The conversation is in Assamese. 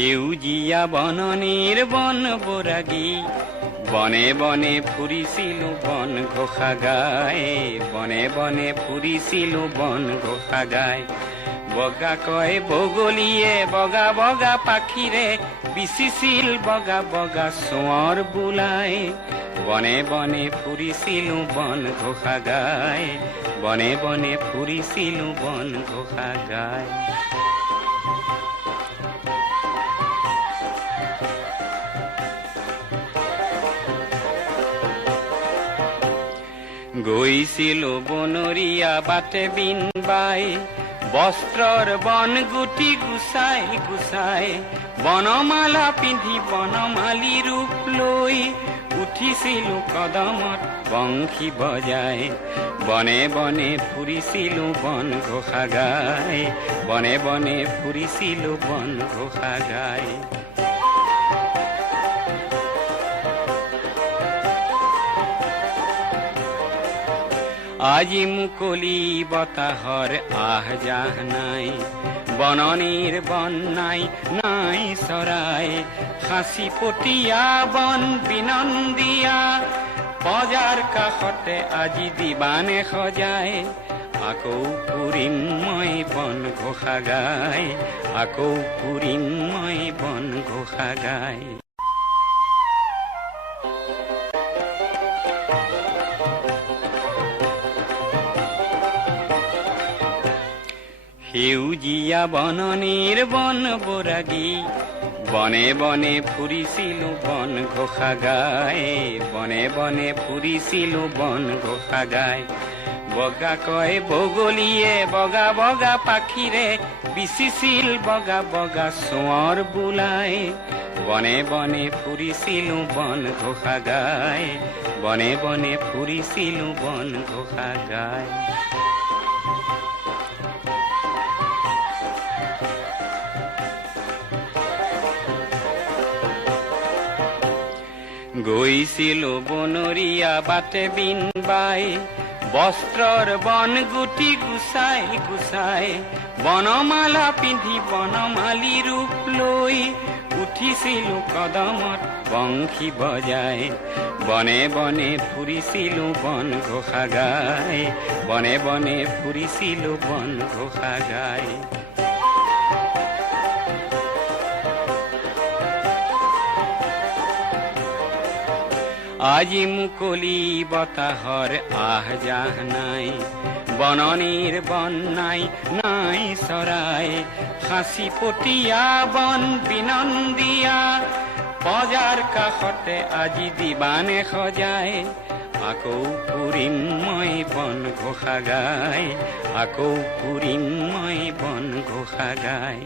সেউজীয়া বননিৰ বন বৰাগী, বনে বনে ফুৰিছিলো বন ঘোষা গাই, বনে বনে ফুৰিছিলো বন ঘোষা গাই। বগা কয় বগলীয়ে বগা বগা পাখিৰে বিচিছিল বগা বগা চোঁৱৰ বোলাই। বনে বনে ফুৰিছিলো বন ঘোষা গাই, বনে বনে ফুৰিছিলো বন ঘোষা গাই। গৈছিলো বনৰীয়া বাটে বিন বাই, বস্ত্ৰৰ বন গুটি গুচাই গুচাই। বনমালা পিন্ধি বনমালী ৰূপ লৈ উঠিছিলো কদমত বংশী বজাই। বনে বনে ফুৰিছিলো বন ঘোষা গাই, বনে বনে ফুৰিছিলো বন ঘোষা গাই। আজি মুকলি বতাহৰ আহ যাহ নাই, বননিৰ বন নাই নাই চৰাই। সাঁচি পতীয়া বন বিনন্দীয়া, বজাৰ কাষতে আজি দিবানে সজাই। আকৌ ফুৰিম মই বন ঘোষা গাই, আকৌ ফুৰিম মই বন ঘোষা গাই। সেউজীয়া বননিৰ বন বৰাগী, বনে বনে ফুৰিছিলো বন ঘোষা গাই, বনে বনে ফুৰিছিলো বন ঘোষা গাই। বগা কয় বগলীয়ে বগা বগা পাখিৰে বিচিছিল বগা বগা চোঁৱৰ বোলাই। বনে বনে ফুৰিছিলো বন ঘোষা গাই, বনে বনে ফুৰিছিলো বন ঘোষা গাই। গৈছিলো বনৰীয়া বাটে বিন বাই, বস্ত্ৰৰ বন গুটি গুচাই গুচাই। বনমালা পিন্ধি বনমালী ৰূপ লৈ উঠিছিলো কদমত বংশী বজাই। বনে বনে ফুৰিছিলো বন ঘোষা গাই, বনে বনে ফুৰিছিলো বন ঘোষা গাই। আজি মুকলি বতাহৰ আহ যাহ নাই, বননিৰ বন নাই নাই চৰাই। সাঁচি পতীয়া বন বিনন্দীয়া, বজাৰ কাষতে আজি দিবানে সজাই। আকৌ ফুৰিম মই বন ঘোষা গাই, আকৌ ফুৰিম মই বন ঘোষা গাই।